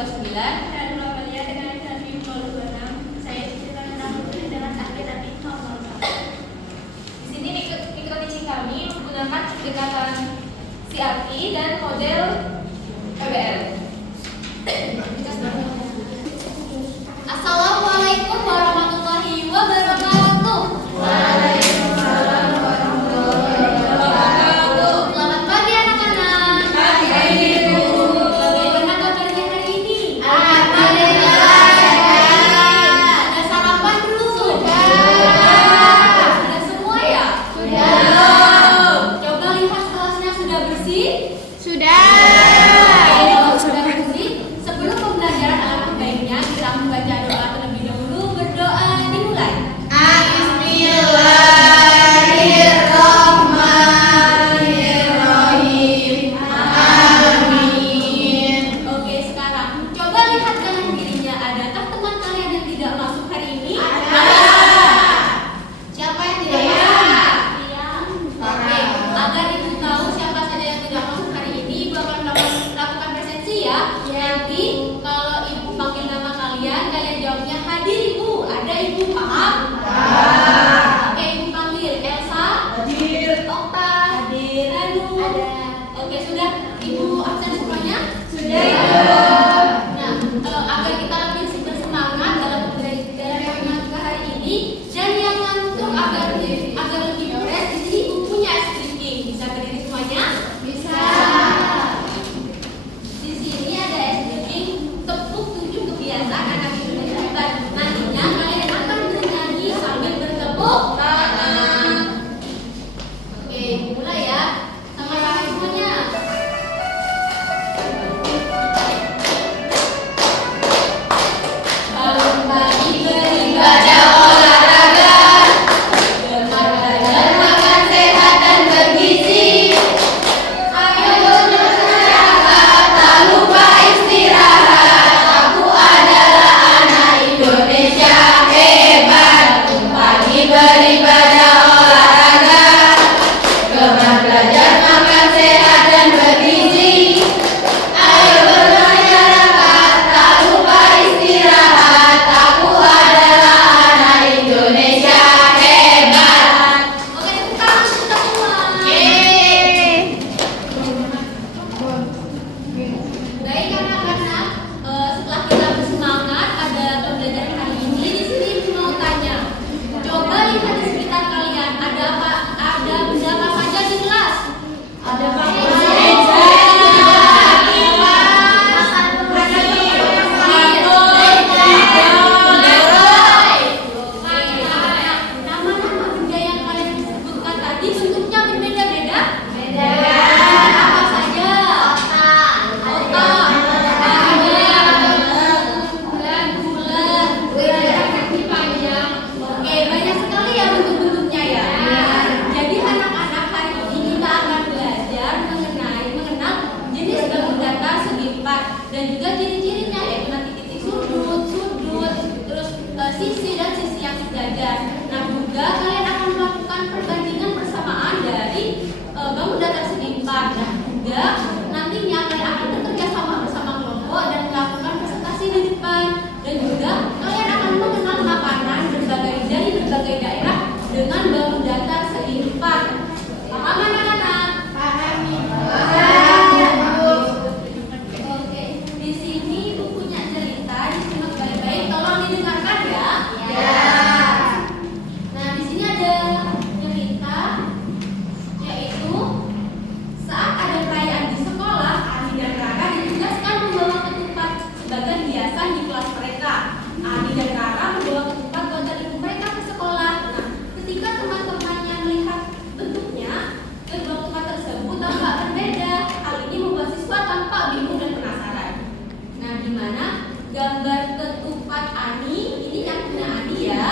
29. Dan Amalia dengan Nabi 26. Saya Citra Putri dengan Sakit Nabi 01. Di sini mengikuti kami menggunakan pendekatan CRT dan model PBL. Assalamualaikum warahmatullahi wabarakatuh. Waalaikumsalam warahmatullahi wabarakatuh. Selamat pagi anak-anak. Pagi, Ibu. Bagaimana kabarnya hari ini? Alhamdulillah. Ada sarapan belum? Sudah. Sudah semua ya? Sudah. Coba lihat kelasnya sudah bersih? Sudah. Kalau sudah bersih, sebelum pembelajaran alangkah baiknya kita membaca doa terlebih dahulu. Berdoa dimulai. Bismillahirrahmanirrahim. Amin. Oke, sekarang coba lihat kanan kirinya. Adakah teman kalian yang tidak masuk hari ini? Ada. Siapa yang tidak Iya. masuk? Iya. Oke, Iya. agar ibu tahu siapa saja yang tidak masuk hari ini, ibu akan melakukan presensi ya. Nanti kalau ibu panggil nama kalian, kalian jawabnya hadir ibu. Ada ibu, paham? Oke, ibu panggil Elsa. Hadir. Okta. Hadir. Ranu. Ada. Oke, sudah ibu absen semuanya? Sudah. Nah, agar kita lebih bersemangat dalam pembelajaran kita hari ini dan yang ngantuk agar lebih fresh, di sini ibu punya es drinking. Bisa berdiri semuanya? Bisa. Di sini ada es drinking tepuk 7 kebiasaan anak Indonesia. Nantinya kalian akan bernyanyi sambil bertepuk tangan. Oke, mulai ya. Sama-sama semuanya. Bangun pagi beribadah olahraga, gemar belajar makan sehat dan bergizi. Ayo bermasyarakat, tak lupa istirahat. Aku adalah anak Indonesia hebat. Bangun pagi beribadah olahraga, gemar belajar makan sehat dan bergizi. Ayo bermasyarakat, tak lupa istirahat. Aku adalah anak Indonesia hebat. Oke, tepuk tangan kita semua. Baik anak-anak, setelah kita bersemangat pada pembelajaran hari ini, di sini ibu mau tanya. Coba lihat di sekitar kalian, ada benda apa saja di kelas? Ada nama-nama benda yang kalian sebutkan tadi bentuknya berbeda-beda? Apa saja? Otak, bulan, kaki panjang. Oke, banyak sekali ya bentuk-bentuknya ya. Jadi anak-anak hari ini kita akan belajar mengenal jenis bangun datar segi empat dan juga ciri-cirinya, yaitu nanti titik sudut, terus sisi dan sisi yang sejajar. Nah, juga kalian akan melakukan perbandingan persamaan dari bangun datar segi empat. Nah, juga nantinya kalian akan bekerja sama bersama kelompok dan melakukan presentasi di depan. Dan juga kalian akan mengenal makanan dari berbagai daerah dengan bangun datar segi empat. Paham anak-anak? Oke, di sini ibu punya cerita, disimak baik-baik, tolong didengarkan ya. Nah, di sini ada cerita, yaitu saat ada perayaan di sekolah, Ani dan Rara ditugaskan membawa ketupat sebagai hiasan di kelas mereka. Ani dan Rara membawa ketupat buatan ibu mereka ke sekolah. Nah, ketika teman-temannya melihat bentuknya, kedua ketupat tersebut tampak berbeda. Hal ini membuat siswa tampak bingung dan penasaran. Nah, di mana gambar ketupat Ani, ini yang punya Ani ya.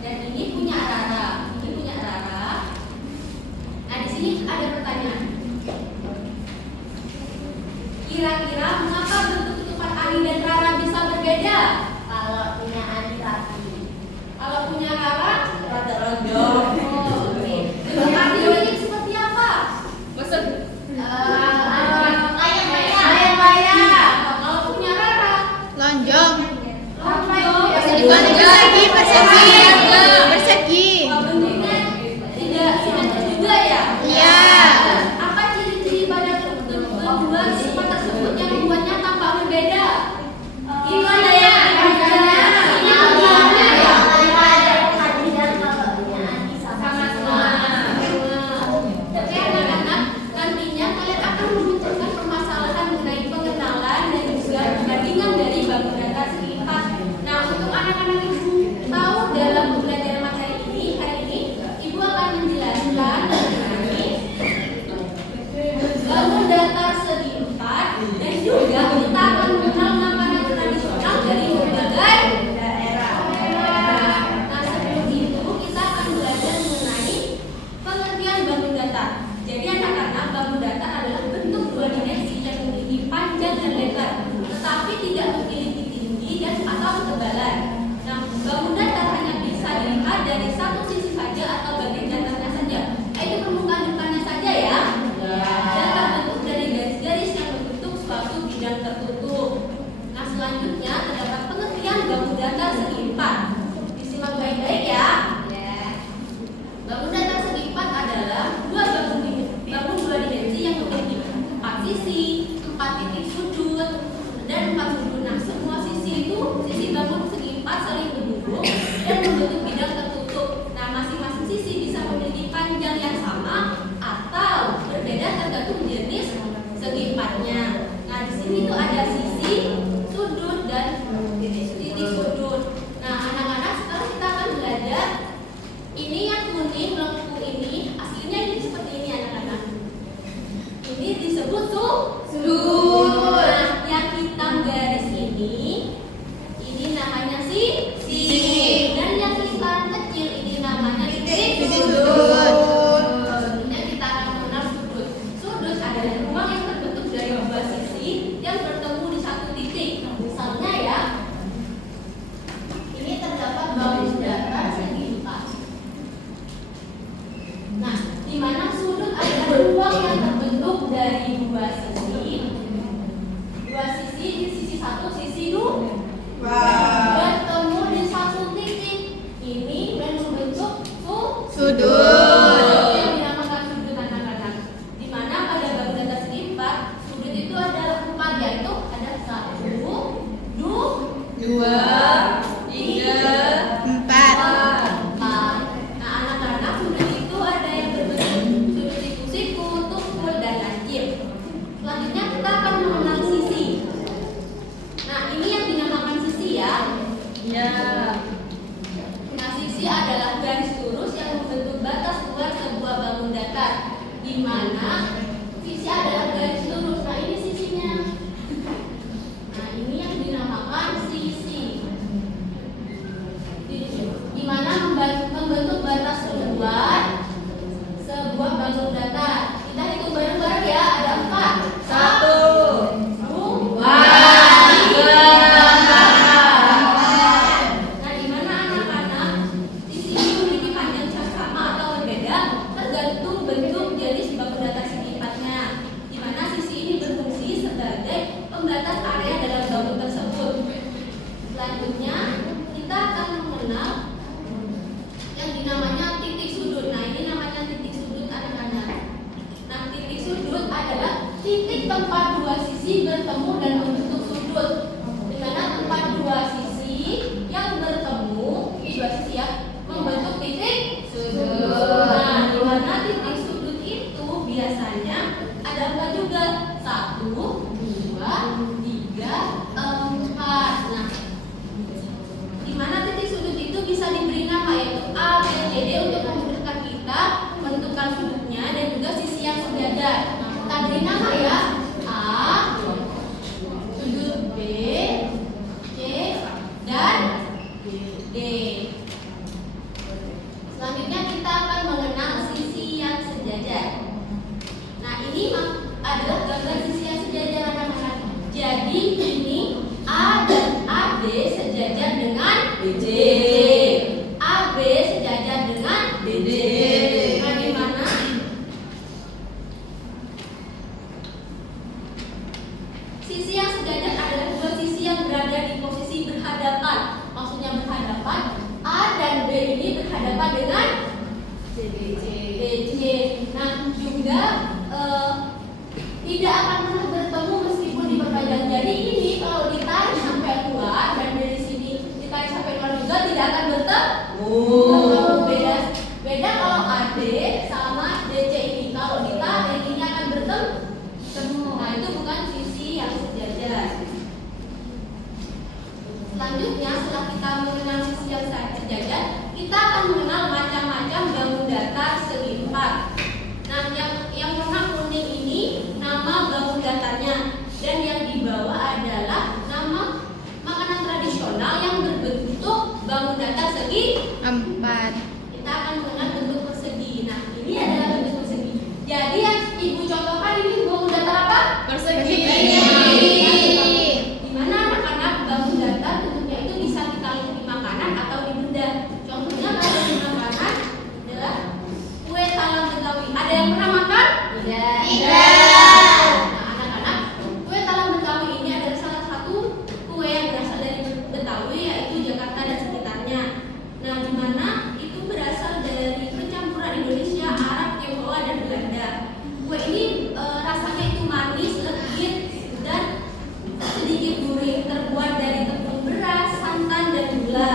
Dan ini punya Rara. Nah, di sini ada pertanyaan. Kira-kira mengapa bentuk ketupat Ani dan Rara bisa berbeda? Kalau punya Ani rapi. Kalau punya Rara, Rada ronjong. oh, oke. Bentuk Ani ini seperti apa? Maksud Layang-layang. Kalau punya Persegi. Wah, bentuknya tidak simetris juga ya? Iya. Apa ciri-ciri pada kedua sifat tersebut yang membuatnya tampak berbeda? Gimana ya? Ini pembahasannya ya? Oke anak-anak, nantinya kalian akan memunculkan permasalahan mengenai pengenalan dan juga perbandingan dari bangun data segi empat. Nah, untuk anak-anak ibu tahu dalam pembelajaran materi ini, hari ini ibu akan menjelaskan mengenai bangun data segi empat dan juga kita akan mengenal makanan tradisional dari berbagai daerah. Nah, sebelum itu kita akan belajar mengenai pengertian bangun data. Jadi anak-anak, bangun data adalah bentuk dua dimensi yang memiliki panjang dan lebar, tetapi tidak memiliki tinggi dan atau ketebalan. Nah, bangun data hanya bisa dilihat dari satu sisi saja atau bagian datarnya saja, yaitu permukaan depannya saja ya. Dan terbentuk dari garis-garis yang membentuk suatu bidang tertutup. Nah, selanjutnya terdapat pengertian bangun data segi empat. Disimak baik-baik ya. Bangun data segi empat adalah bangun dua dimensi yang memiliki 4 sisi, 4 titik sudut, dan 4 sudut. Nah, semua sisi itu, sisi bangun segi empat saling berhubung dan membentuk bidang tertutup. Nah, masing-masing sisi bisa memiliki panjang yang sama atau berbeda tergantung jenis segi empatnya. Nah, di sini tuh ada sisi, sudut, dan titik sudut. Nah, anak-anak, sekarang kita akan belajar. Ini yang kuning, lengkung ini, aslinya ini seperti ini anak-anak. Ini disebut sudut. Nah, yang hitam garis ini namanya sisi. Dan yang lingkaran kecil ini namanya titik sudut. Ini kita akan mengenal sudut. Sudut adalah ruang yang terbentuk dari dua sisi yang bertemu di satu titik. Misalnya ya, ini terdapat bangun data segi empat. Nah, di mana sudut adalah ruang yang terbentuk dari dua sisi. Dua sisi, di sisi satu, sisi dua. Bertemu di satu titik. Ini dan membentuk sudut. Yang dinamakan sudut anak-anak. Di mana pada bangun data segi empat, sudut itu ada 4, yaitu ada 1, 2, 3, 4. Nah, anak-anak, sudut itu ada yang berbentuk sudut siku-siku, tumpul, dan lancip. Selanjutnya kita akan mengenal sisi. Nah, ini yang dinamakan sisi ya. Nah, sisi adalah garis lurus yang membentuk batas luar sebuah bangun datar. Di mana sisi adalah garis lurus. Nah, ini sisinya. Nah, ini yang dinamakan sisi. Di mana membentuk batas luar sebuah bangun datar. Kita hitung bareng-bareng ya, ada 4. 1, 2, 3, 4. Nah, di mana anak-anak di sini memiliki panjang yang sama atau berbeda tergantung bentuk jenis bangun data segi empatnya. Di mana sisi ini berfungsi sebagai pembatas area dalam bangun tersebut. Selanjutnya kita akan mengenal yang dinamanya titik sudut. Nah, ini namanya titik sudut anak-anak. Nah, titik sudut adalah titik tempat dua sisi bertemu dan membentuk sudut. Di mana tempat dua sisi yang bertemu di dua sisi ya membentuk titik sudut. Nah, di mana titik sudut itu biasanya ada 4 juga. 1, 2, 3, 4. Nah, di mana titik sudut itu bisa diberi nama yaitu A, B, C, D untuk memudahkan kita menentukan sudutnya dan juga sisi yang sejajar. Kita beri nama ya, A, sudut B, C, dan D. Selanjutnya kita akan mengenal sisi yang sejajar. Nah, ini adalah gambar sisi yang sejajar anak-anak. Jadi ini A dan AB sejajar dengan BD. AB sejajar dengan BD. Nah, di mana sisi yang sejajar adalah dua sisi yang berada di posisi berhadapan. Maksudnya berhadapan, A ini berhadapan dengan DC. Nah, juga tidak akan pernah bertemu meskipun diperpanjang. Jadi ini kalau ditarik sampai luar dan dari sini ditarik sampai luar juga tidak akan bertemu. Beda kalau AD sama DC ini. Kalau ditarik ini akan bertemu. Nah, itu bukan sisi yang sejajar. Selanjutnya, setelah kita mengenal sisi yang sejajar, kita akan mengenal macam-macam bangun datar segi empat. Nah, yang warna kuning ini nama bangun datarnya, dan yang di bawah adalah nama makanan tradisional yang berbentuk bangun datar segi empat. Kita akan mengenal bentuk persegi. Nah, ini adalah bentuk persegi. Jadi yang ibu contohkan ini bangun datar apa? Persegi. Di mana anak-anak bangun datar bentuknya itu bisa kita lihat di makanan atau di benda. Contohnya kalau di makanan adalah kue talam Betawi. Ada yang pernah makan? Tidak. Nah, anak-anak, kue talam Betawi ini adalah salah satu kue yang berasal dari Betawi, yaitu Jakarta dan sekitarnya. Nah, di mana itu berasal dari pencampuran Indonesia, Arab, Tionghoa, dan Belanda. Kue ini rasanya itu manis, legit, dan sedikit gurih, terbuat dari tepung beras, santan, dan gula.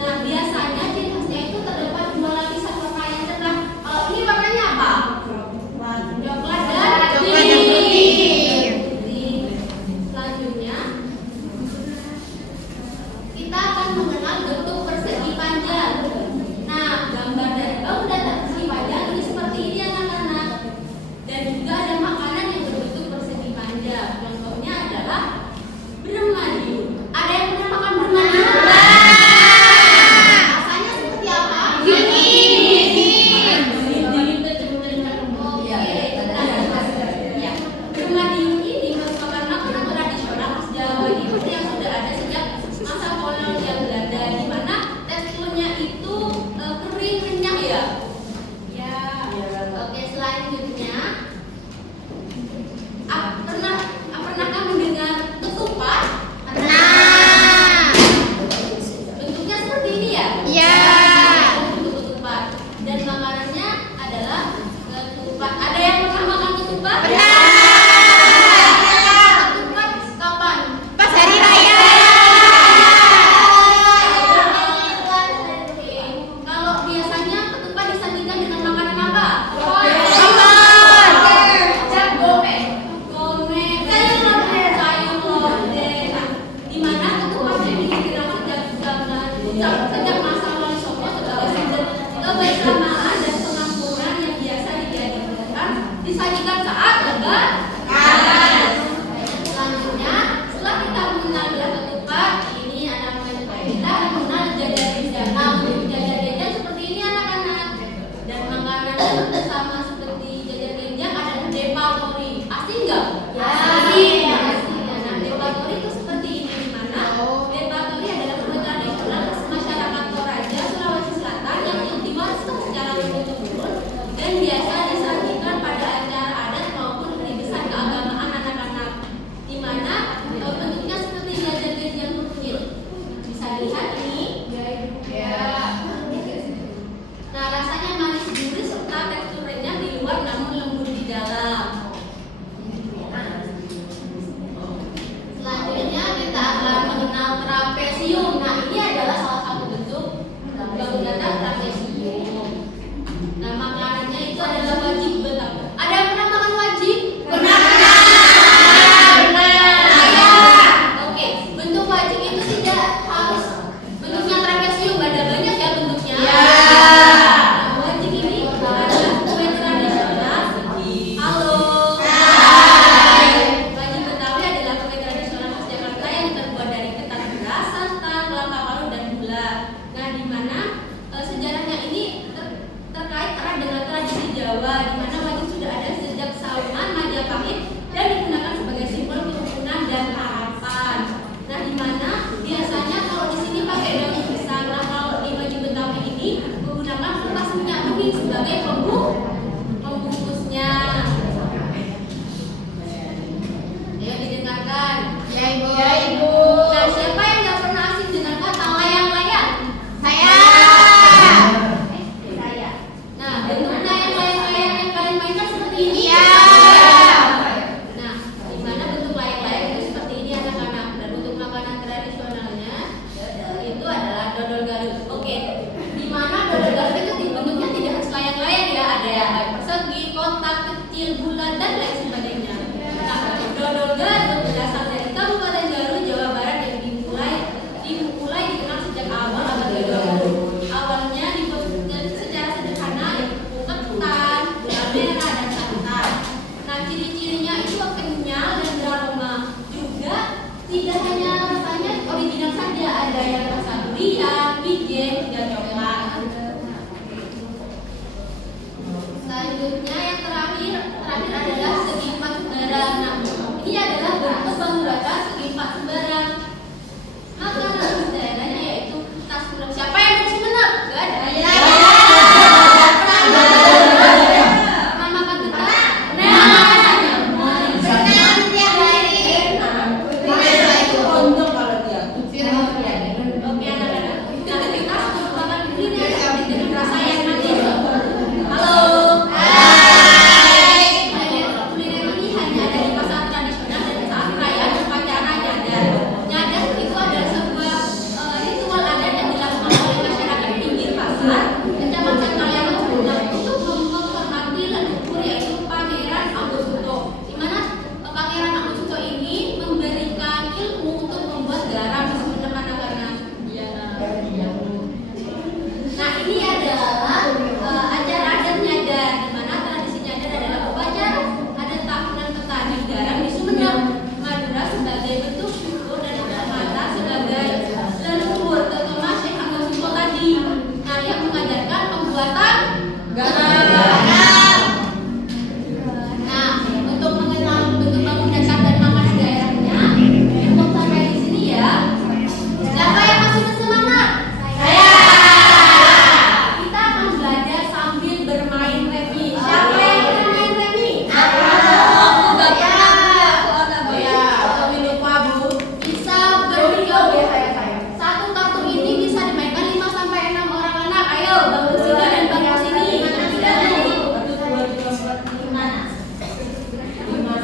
Nah, biasanya ciri khasnya itu terdapat dua lapisan warna yang cerah. Kalau ini warnanya apa? Coklat dan putih. Selanjutnya, kita akan mengenal bentuk persegi panjang. Nah, gambar dari bangun datar persegi panjang ini seperti ini anak-anak. Dan juga ada makanan yang berbentuk persegi panjang. Contohnya adalah bermadiun. Ada yang pernah makan bermadiun? Rasanya seperti apa? Bermadiun ini merupakan makanan tradisional khas Jawa Timur yang sudah ada sejak masa kolonial Belanda, di mana teksturnya itu kering renyah ya. Oke, selanjutnya pernahkah mendengar ketupat? Bentuknya seperti ini ya? Ya. Bentuk ketupat. Dan makanannya adalah ketupat. Ada yang pernah makan ketupat? Ketupat kapan? Pas hari raya. Kalau biasanya ketupat disajikan dengan makanan apa? Gome, sayur lodeh. Nah, di mana ketupat ini dikenal sejak masa Wali Songo sebagai sumber kebersamaan dan pengampunan yang biasa disajikan saat lebaran. Selanjutnya, setelah kita mengenal belah ketupat, ini anak-anak kita akan mengenal jajanan. Nah, untuk jajanan seperti ini anak-anak. Dan makanan sama seperti jajanan adalah depatori. Asing nggak? Asing. Nah, depatori itu seperti ini, di mana depatori adalah kue tradisional khas masyarakat Toraja, Sulawesi Selatan yang diwariskan secara turun-temurun dan biasa disajikan pada acara adat maupun peribadatan keagamaan anak-anak. Di mana bentuknya seperti jajanan yang kecil. Bisa dilihat ini. Nah, rasanya manis gurih serta tekstur renyah di luar namun lembut di dalam. Selanjutnya kita akan mengenal trapesium. Nah, ini adalah salah satu bentuk bangun datar trapesium. Nah, makanannya itu adalah wajib Betawi. Ada yang pernah makan wajib? Benar. Oke, bentuk wajib itu tidak harus bentuknya trapesium, ada banyak ya bentuknya. Nah, wajib ini adalah kue tradisional. Halo. Wajib Betawi adalah kue tradisional khas Jakarta yang terbuat dari ketan beras, santan, untuk pembuatan segi empat sembarang. Makanan daerahnya yaitu tas kurang. Siapa yang bisa menang? Gak ada. Pernah makan ketan? Oke anak-anak. Nah, kita makan kuliner dengan rasa yang manis. Halo. Kuliner ini hanya ada di pasar tradisional dan saat perayaan upacara nyadar. Nyadar itu adalah sebuah ritual adat yang dilakukan oleh masyarakat pinggir pasar, Kecamatan Kaliangan untuk menghormati leluhur yaitu Pangeran Ambosuto. Di mana Pangeran Ambosuto ini memberikan ilmu untuk membuat garam sebenarnya anak-anak. Nah, ini adalah acara adat nyadar, di mana tradisi nyadar adalah upacara adat tahunan petani garam di Sumedang, Madura sebagai bentuk syukur dan penghormatan sebagai leluhur, terutama Syekh Ambosuto tadi. Nah, yang mengajarkan pembuatan garam. Nah, untuk mengenal bentuk bangun dasar dan makanan daerahnya, cukup sampai di sini ya. Siapa yang masih bersemangat? Kita akan belajar sambil bermain remi. Siapa yang pernah main remi? Aku nggak pernah. Atau minum wabu. Bisa berpikir. Satu kartu ini bisa dimainkan 5-6 orang anak. Ayo, bangun sini dan bangun sini.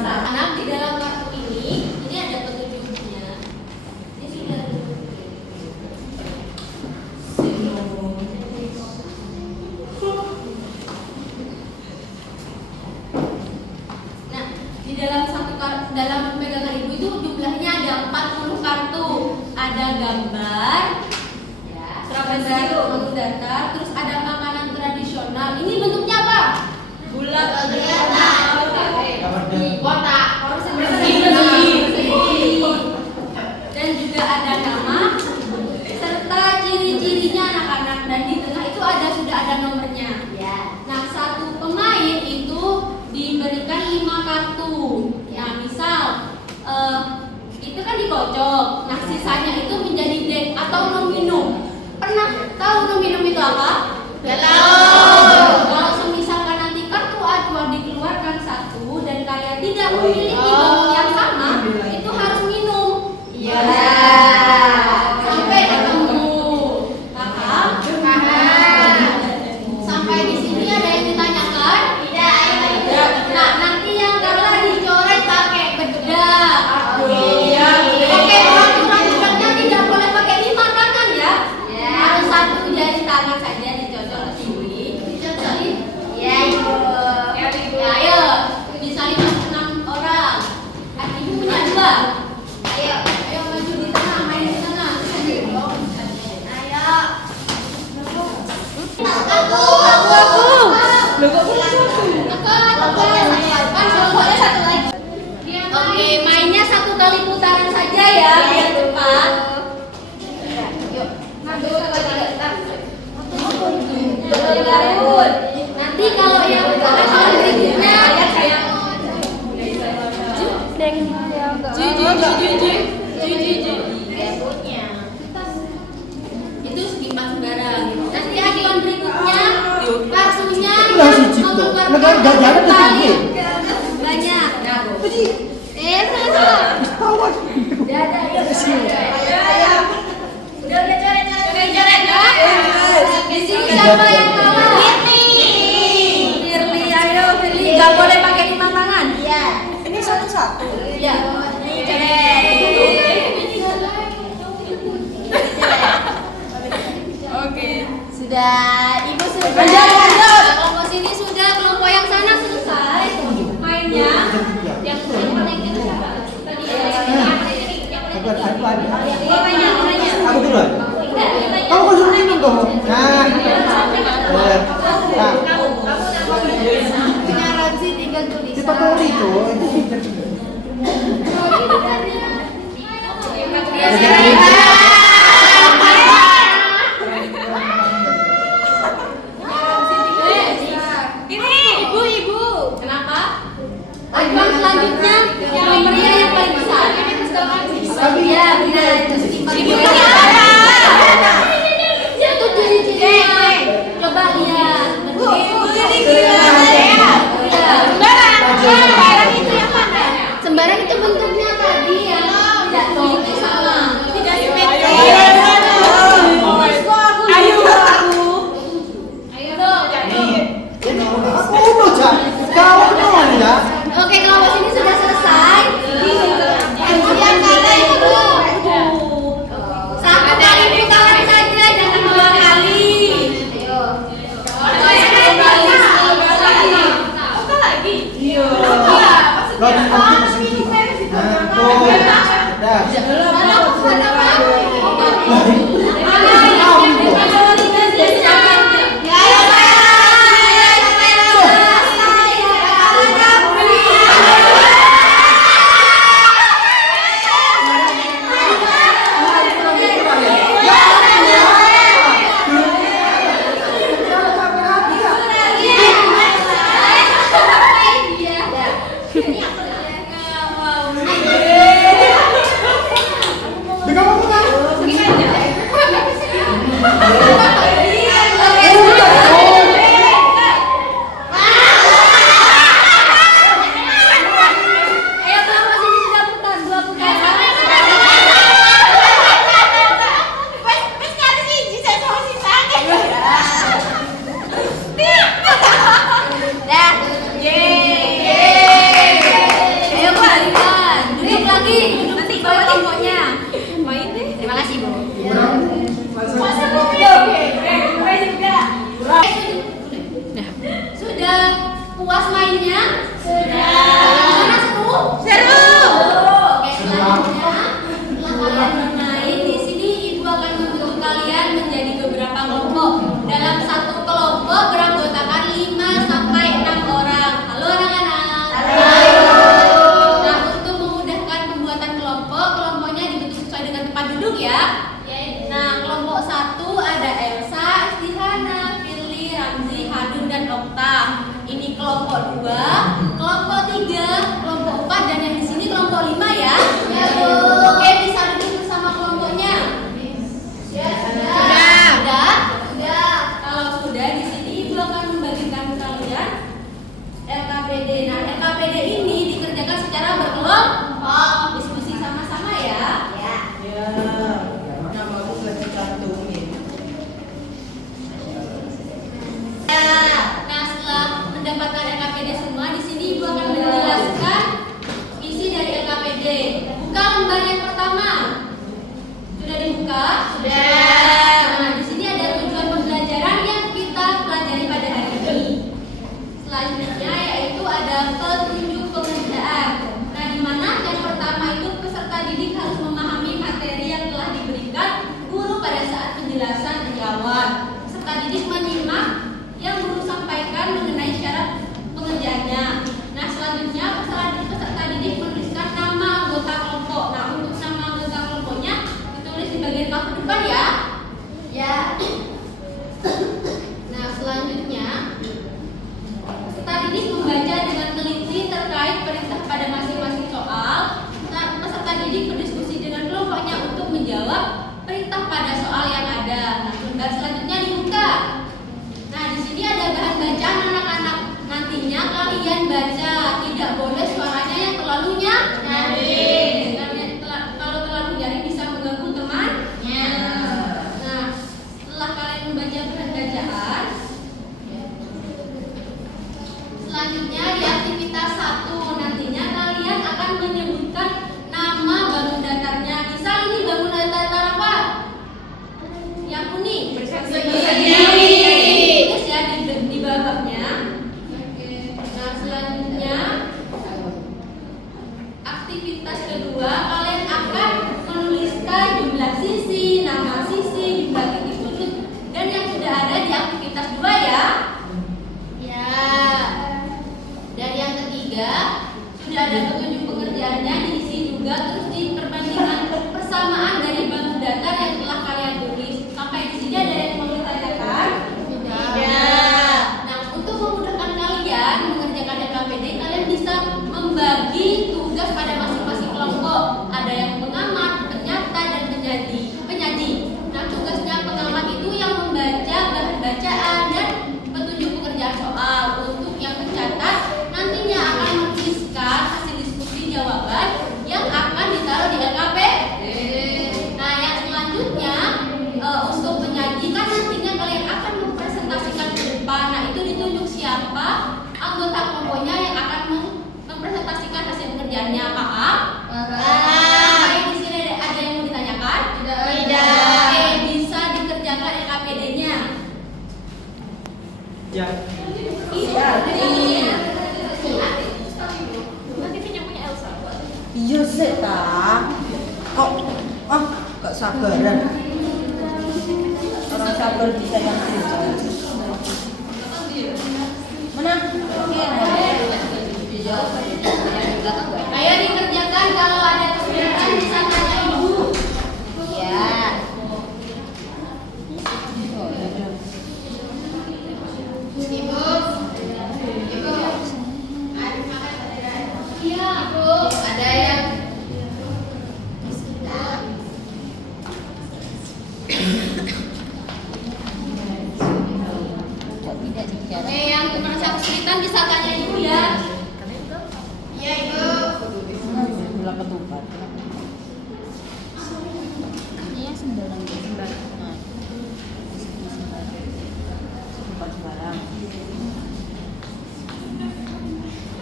Anak di dalam kartu ini ada petunjuknya. Ini sudah Nah, di dalam dalam pegangan ibu itu jumlahnya ada 40 kartu. Ada gambar, ya, bangun datar, terus ada makanan tradisional. Ini bentuknya apa? Bulat, kotak, dan juga ada nama serta ciri-cirinya anak-anak, dan di tengah itu sudah ada nomornya. Nah, satu pemain itu diberikan 5 kartu. Nah, misal itu kan dikocok. Nah, sisanya itu menjadi deck atau nominum. Pernah tahu nominum itu apa? Nggak tahu. Kalau semisalkan nanti kartu aduan dikeluarkan satu dan kalian tidak memiliki bangun yang sama, itu harus minum. Iya. Sampai ketemu. Paham? Sampai di sini ada yang ditanyakan? Tidak. Nah, nanti yang kalah dicoret pakai bedak. Oke, orang-orangnya tidak boleh pakai 5 tangan ya. Harus 1 jari tangan saja dicocok ke sini. Dicocokin? Iya, Ibu. Ya, ayo. Bisa 5-6 orang. Ibu punya 2. Ayo maju di tengah, main di tengah. Ayo. Aku. Loh, kok punya 1? Kan kelompoknya 1 lagi. Oke, mainnya 1 kali putaran saja ya, biar cepat. Yuk, 1, 2, 3. Nanti kalau yang putaran berikutnya itu segi 4 sembarang. Nanti aduan berikutnya kartunya banyak. Udah coret ya. Di sini siapa yang kalah? Firly, ayo Firly, nggak boleh pakai 5 tangan. Iya. Ini satu-satu. Iya. Oke. Sudah, Ibu sudah. Kelompok sini sudah, kelompok yang sana selesai mainnya. Yang paling itu siapa? Aku duluan. Kamu kok suruh minum dong? Nah. Punya Ramzi tinggal tulis. Di patori itu Ibu. Kenapa? Aduan selanjutnya yang nomornya yang paling besar. Itu ciri-cirinya. Coba lihat. Sembarang itu yang mana? Sembarang itu bentuknya tadi ya. Jatuh itu sama. Tidak simetris. Kau dong ya. Oke, kelompok ini sudah selesai. Yang kalah itu. Satu kali putaran saja, jangan 2 kali. Lagi posisi. Nah, tuh. Dah. Dengar apa kan? Ayo kelompok sini sudah putar 2 putaran. Wes nyari siji saya sama si Sange. Dah. Ayo balikan. Duduk lagi. Nanti bawa kelompoknya. Main deh. Terima kasih, Bu. Sudah puas mainnya? Sudah. Gimana seru? Seru. Oke, selanjutnya setelah kalian bermain di sini Ibu akan membentuk kalian menjadi beberapa kelompok. Dalam satu kelompok beranggotakan 5 sampai 6 orang. Halo anak-anak. Nah, untuk memudahkan pembuatan kelompok, kelompoknya dibentuk sesuai dengan tempat duduk ya. Nah, kelompok 1 ada Elsa, Istihana, Firly, Ramzi, Hadun, dan Okta. Ini kelompok 2, kelompok 3, kelompok 4, dan yang di sini kelompok 5 ya. Oke, bisa duduk bersama kelompoknya. Sudah. Kalau sudah, di sini Ibu akan membagikan kalian LKPD. Nah, LKPD ini dikerjakan secara berkelompok, diskusi sama-sama ya. Nah, setelah mendapatkan LKPD semua, di sini Ibu akan menjelaskan isi dari LKPD. Buka lembar yang pertama. Sudah dibuka? Sudah. Nah, di sini ada tujuan pembelajaran yang kita pelajari pada hari ini. Selanjutnya yaitu ada petunjuk pengerjaan. Nah, di mana yang pertama itu peserta didik harus memahami materi yang telah diberikan guru pada saat penjelasan penjelawan. Peserta didik menyimak yang guru sampaikan mengenai syarat pengerjaannya. Nah, selanjutnya peserta didik menuliskan nama anggota kelompok. Nah, untuk nama anggota kelompoknya ditulis di bagian cover depan ya. Ya. Nah, selanjutnya peserta didik membaca dengan teliti terkait perintah pada masing-masing soal. Nah, peserta didik berdiskusi dengan kelompoknya untuk menjawab perintah pada soal yang ada. Nah, lembar selanjutnya dibuka. Nah, di sini ada bahan bacaan anak-anak. Nantinya kalian baca, tidak boleh suaranya yang terlalu nyaring. Kalau terlalu nyaring bisa mengganggu temannya. Nah, setelah kalian membaca bahan bacaan, selanjutnya di aktivitas 1 nantinya kalian akan menyebutkan nama bangun datarnya. Misal ini bangun datar apa? Yang kuning. Tulis ya di bawahnya. Nah, selanjutnya aktivitas kedua kalian akan menuliskan jumlah sisi, nama sisi, jumlah titik sudut, dan yang sudah ada di aktivitas 2 ya. Ya. Dan yang ketiga sudah ada petunjuk pengerjaannya diisi juga, terus diperbandingkan persamaan dari bangun datar yang telah kalian tulis. Sampai di sini ada yang mau ditanyakan? Tidak. Nah, untuk memudahkan kalian mengerjakan LKPD, kalian bisa membagi tugas pada masing-masing kelompok. Ada yang mengamat, penyata, sabaran. Orang sabar bisa yang mana? Ayo dikerjakan kalau ada kesulitan bisa tanya ibu. Ya. Ibu. Iya, Bu. Ada yang yang merasa kesulitan bisa tanya ibu ya. Iya, Ibu. Gula ketupat. Iya sembarang. Ketupat sembarang.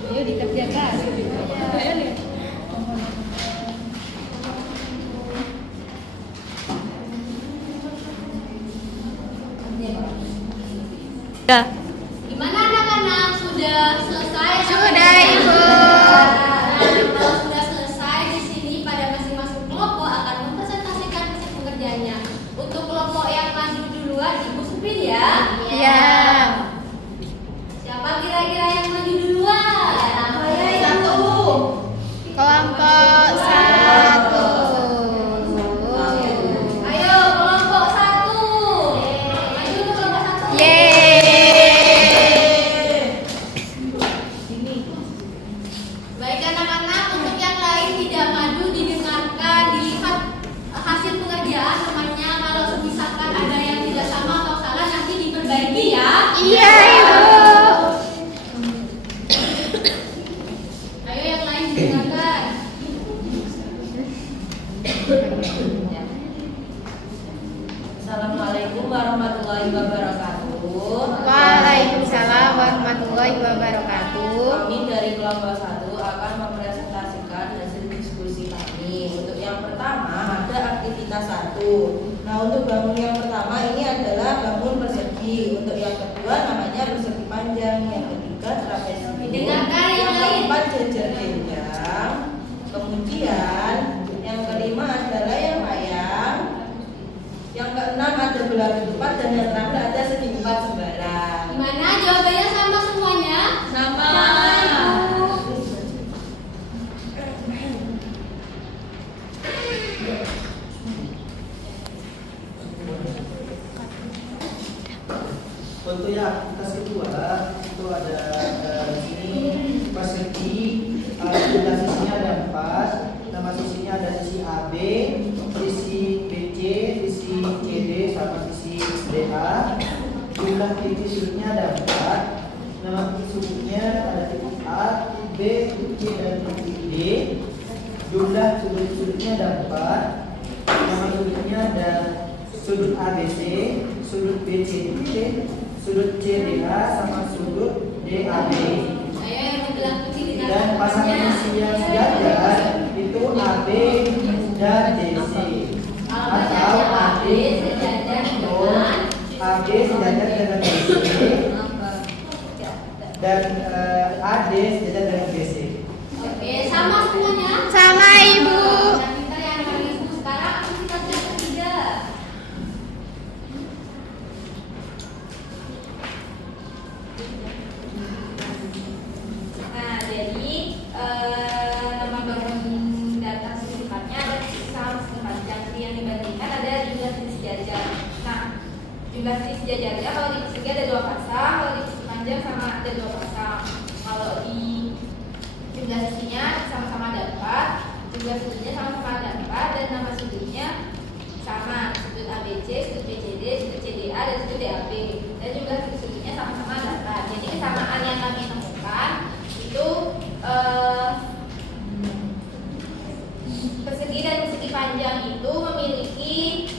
Ayo dikerjakan. Gimana anak-anak? Sudah selesai? Sudah, Ibu. Nah, kalau sudah selesai di sini pada masing-masing kelompok akan mempresentasikan hasil pekerjaannya. Untuk kelompok yang maju duluan, Ibu Supin ya. Iya. Siapa kira-kira yang maju duluan? Satu. Kelompok 1. Ayo kelompok 1. Maju ke kelompok 1. Baik anak-anak, untuk yang lain tidak maju didengarkan, dilihat hasil pengerjaan temannya. Kalau misalkan ada yang tidak sama atau salah nanti diperbaiki ya. Iya, Ibu. Ayo yang lain didengarkan. Assalamualaikum warahmatullahi wabarakatuh. Waalaikumsalam warahmatullahi wabarakatuh. Kami dari kelompok 1 akan mempresentasikan hasil diskusi kami. Untuk yang pertama ada aktivitas 1. Nah, untuk bangun yang pertama ini adalah bangun persegi. Untuk yang kedua namanya persegi panjang. Yang ketiga trapesi. Dengarkan yang lain. Keempat jajar jenjang. Kemudian yang kelima adalah yang layang. Yang keenam ada bola ketupat dan yang terakhir ada segi empat sembarang. Gimana jawabannya sama semuanya? Sama. Ibu. Untuk yang aktivitas kedua itu ada di sini persegi, aktivitas sisinya ada 4, nama sisinya ada sisi AB, sisi BC, sisi CD sama sisi DA. Jumlah titik sudutnya ada 4, nama titik sudutnya ada titik A, titik B, titik C dan titik D. Jumlah sudut-sudutnya ada 4, nama sudutnya ada sudut ABC, sudut BCD, sudut CDA sama sudut DAB. Ayo yang dibilang kecil Dan pasangan sisi yang sejajar itu AB dan DC. Atau AB sejajar dengan AB sejajar dengan DC dan AD sejajar dengan BC. Oke, sama semuanya. Sama, Ibu. Nah, pintar ya anak-anak Ibu. Sekarang aktivitas yang ketiga. Nah, jadi nama bangun data sifatnya ada sama sepanjang yang dibandingkan ada jumlah sisi sejajar. Nah, jumlah sisi sejajarnya kalau di persegi ada 2 pasang, kalau di sisi panjang sama ada 2 pasang. Kalau di jumlah sisinya sama-sama ada 4, jumlah sudutnya sama-sama ada 4 dan nama sudutnya sama, sudut ABC, sudut BCD, sudut CDA dan sudut DAB. Dan jumlah sudutnya sama-sama ada 4. Jadi kesamaan yang kami temukan itu persegi dan persegi panjang itu memiliki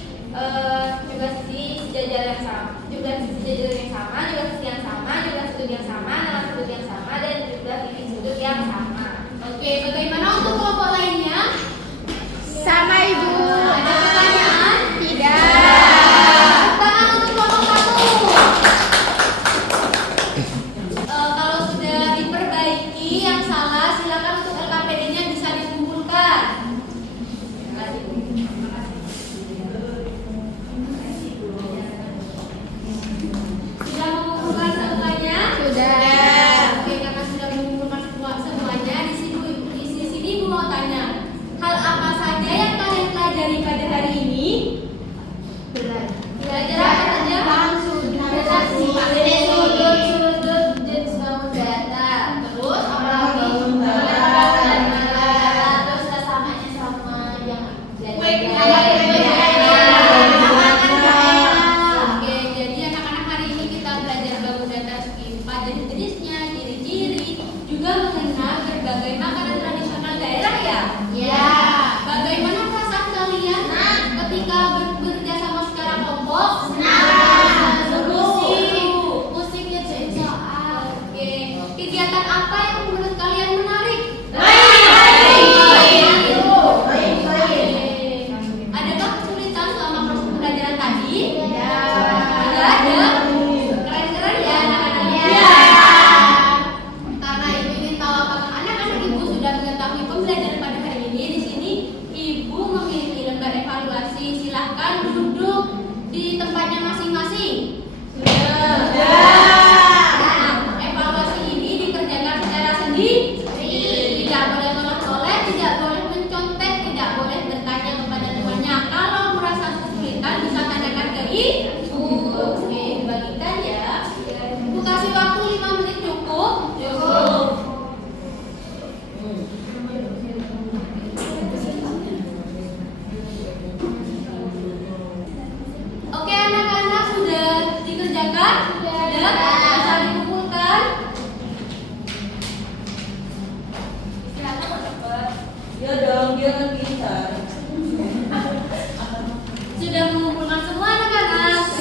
jumlah sisi sejajar yang sama, jumlah sisi sejajar yang sama, jumlah sisi yang sama, jumlah sudut yang sama, nama sudut yang sama dan jumlah titik sudut yang sama. Oke, bagaimana untuk kelompok lainnya? Sama, Ibu. Ada pertanyaan? Tidak. Tangan untuk kelompok 1. Kalau sudah diperbaiki yang salah, silakan untuk LKPD-nya bisa dikumpulkan. Terima kasih.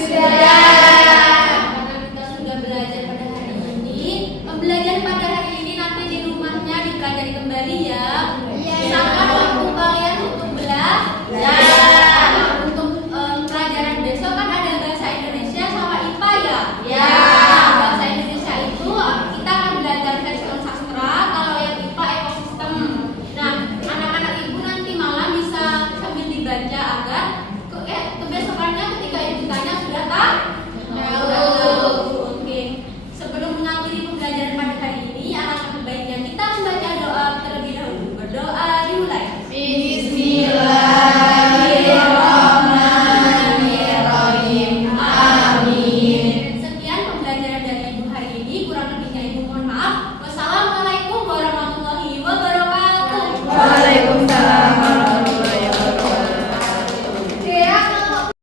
Sudah.